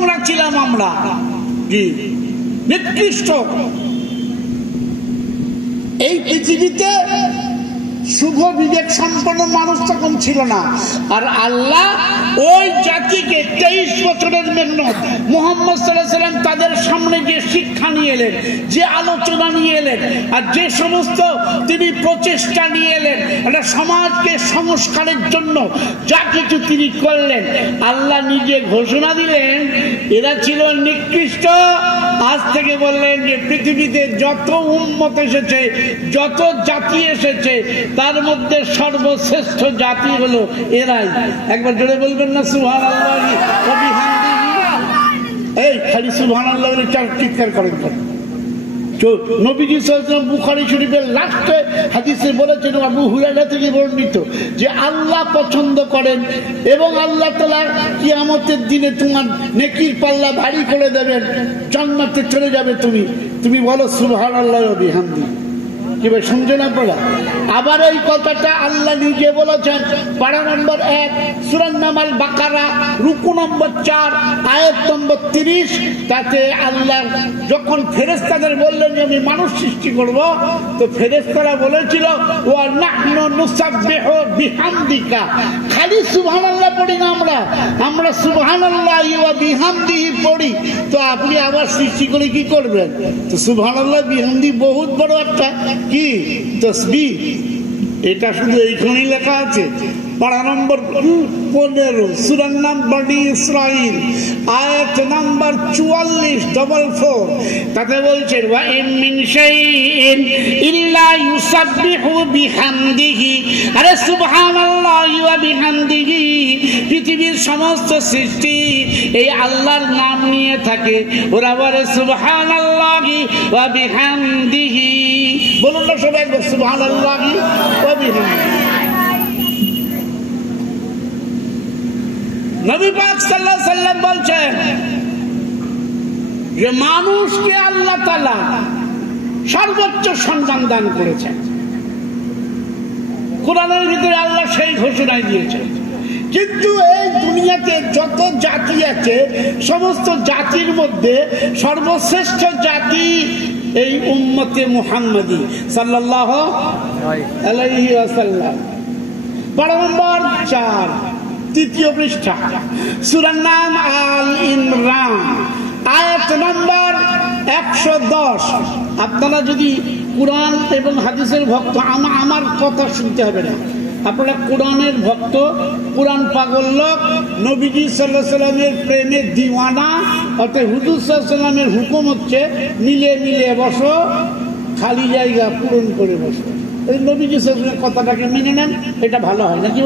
নোংরা ছিলাম আমরা, জি নিকৃষ্ট। এই পৃথিবীতে শুভ বিবেক সম্পন্ন মানুষ তখন ছিল না। আর আল্লাহ ওই জাতিকে 23 বছরের মেহনত মুহাম্মদ সাল্লাল্লাহু আলাইহি ওয়াসাল্লাম তাদের সামনে যে শিক্ষা নিয়ে এলেন, যে আলোচনা নিয়ে এলেন, আর যে সমস্ত তিনি প্রচেষ্টা নিয়ে এলেন, একটা সমাজকে সংস্কারের জন্য যা কিছু তিনি করলেন, আল্লাহ নিজে ঘোষণা দিলেন এরা ছিল নিকৃষ্ট। আজ থেকে বললেন যে পৃথিবীতে যত উম্মত এসেছে, যত জাতি এসেছে, তার মধ্যে সর্বশ্রেষ্ঠ জাতি হলো এরাই। একবার জোরে বলবেন না সুবহানাল্লাহ ওয়া বিহামদিহি? এই খালি সুবহানাল্লাহ বলে চিৎকার করেন। নবীজি সাল্লাল্লাহু আলাইহি ওয়াসাল্লাম বুখারী শরীফের লাস্টে হাদিসে বলেছেন, আবু হুরায়রা থেকে বর্ণিত, যে আল্লাহ পছন্দ করেন এবং আল্লাহ তাআলা কিয়ামতের দিনে তোমার নেকির পাল্লা ভারী করে দেবেন, জান্নাতে চলে যাবে। তুমি বলো সুবহানাল্লাহ ওয়া বিহামদিহি। কি ভাই শুনছেন আপনারা? আবার এই কথাটা আল্লাহ নিজে বলেছেন পারা নম্বর 1 সূরা নামাল বাকারা রুকু নম্বর 4 আয়াত নম্বর 30। তাতে আল্লাহ যখন ফেরেশতাদের বললেন যে আমি মানুষ সৃষ্টি করব, তো ফেরেশতারা বলেছিল ওয়া নাহনু নুসাব্বিহু বিহামদিকা। খালি সুবহানাল্লাহ পড়ি না আমরা সুবহানাল্লাহি ওয়া বিহামদিহি পড়ি, তো আপনি আবার সৃষ্টি করে কি করবেন? তো সুবহানাল্লাহ বিহামদি বহুত বড় একটা কি তাসবিহ। এটা শুধু এইখানেই লেখা আছে পারা নম্বর 15 সূরার নাম বনি ইসরাইল আয়াত নাম্বার 44 তাতে বলছেন ওয়া ইন মিন শাইইন ইল্লা ইউসাব্বিহু বিহামদিহি। আরে সুবহানাল্লাহি ওয়া বিহামদিহি, পৃথিবীর সমস্ত সৃষ্টি এই আল্লাহর নাম নিয়ে থাকে, ওরা বলে সুবহানাল্লাহি ওয়া বিহামদিহি। বলুন না সবাই সুবহানাল্লাহি ওয়া বিহামদিহি। নবী পাক সাল্লাল্লাহু আলাইহি ওয়াসাল্লাম বলছেন যে মানুষকে আল্লাহ তাআলা সর্বোচ্চ সম্মান দান করেছেন। কোরআনের ভিতরে আল্লাহ সেই ঘোষণাই দিয়েছেন। কিন্তু এই দুনিয়াতে যত জাতি আছে, সমস্ত জাতির মধ্যে সর্বশ্রেষ্ঠ জাতি এই উম্মতে মুহাম্মাদি সাল্লাল্লাহু আলাইহি ওয়াসাল্লাম। পারা নম্বর 4 তৃতীয় পৃষ্ঠা সূরার নাম আল ইমরান আয়াত নম্বর 110। আপনারা যদি কোরআন এবং হাদিসের ভক্ত, আমার কথা শুনতে হবে না, আপনারা কোরআনের ভক্ত, কোরআন পাগল লোক, নবীজি সাল্লাল্লাহু আলাইহি ওয়াসাল্লামের প্রেমে দিওয়ানা, অর্থাৎ হুজুর সাল্লাল্লাহু আলাইহি ওয়াসাল্লামের হুকুম হচ্ছে মিলে মিলে বসো, খালি জায়গা পূরণ করে বসো। এই নবীজি সাল্লাল্লাহু আলাইহি ওয়াসাল্লামের কথাটাকে মেনে নেন, এটা ভালো হয় না কি?